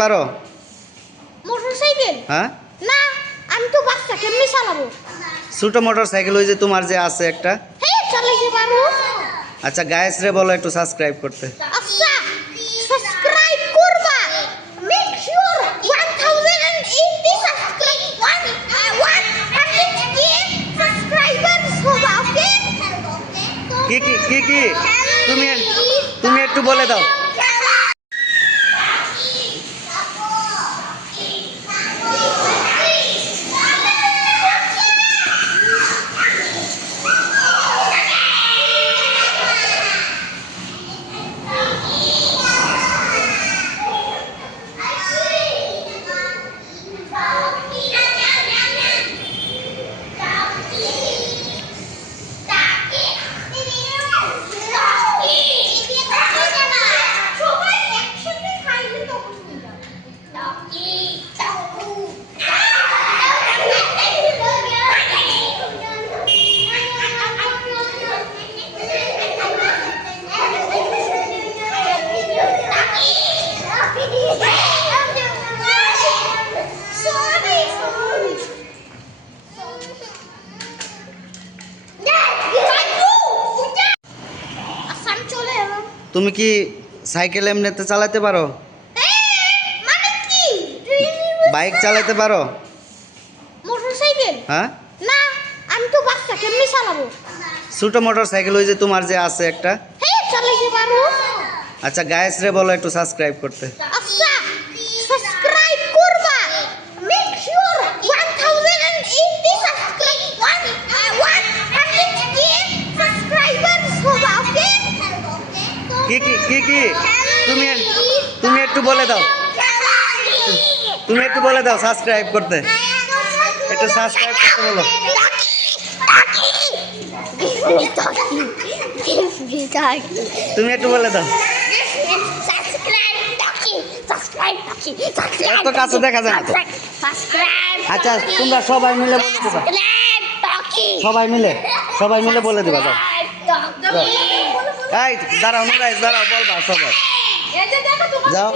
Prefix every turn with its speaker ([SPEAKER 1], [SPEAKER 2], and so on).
[SPEAKER 1] পারো?
[SPEAKER 2] মোটরসাইকেল?
[SPEAKER 1] হ্যাঁ?
[SPEAKER 2] না আমি তো বাচ্চা কেমনি চালাবো?
[SPEAKER 1] ছোট মোটর সাইকেল ওই যে তোমার যে আছে একটা।
[SPEAKER 2] হ্যাঁ চালাইতে পারব?
[SPEAKER 1] আচ্ছা গায়েস রে বলো একটু সাবস্ক্রাইব করতে।
[SPEAKER 2] আচ্ছা সাবস্ক্রাইব করবা। মেক শিওর 1080 সাবস্ক্রাইব 100 সাবস্ক্রাইবারস হবা ওকে
[SPEAKER 1] কি কি কি কি? তুমি তুমি একটু বলে দাও। তুমি কি সাইকেল এমনিতে চালাতে পারো? বাইক চালাতে পারো?
[SPEAKER 2] মোটরসাইকেল?
[SPEAKER 1] হ্যাঁ?
[SPEAKER 2] না আমি তো বাচ্চা কেমনি চালাবো?
[SPEAKER 1] ছোট মোটর সাইকেল ওই যে তোমার যে আছে একটা। আচ্ছা গায়েস রে বলো একটু সাবস্ক্রাইব করতে।
[SPEAKER 2] কি
[SPEAKER 1] কি কি কি? তুমি তুমি একটু বলে দাও। তুমি একটু বলে দাও সাবস্ক্রাইব করতে। একটু সাবস্ক্রাইব করতে বলো। তুমি একটু বলে দাও। এত কাছে দেখা যায় না। আচ্ছা তোমরা সবাই মিলে বলে দিবা। সবাই মিলে সবাই মিলে বলে দিবা দাও এই দাঁড়াও নুরাইজ দাঁড়াও বলবা সবাই যাও।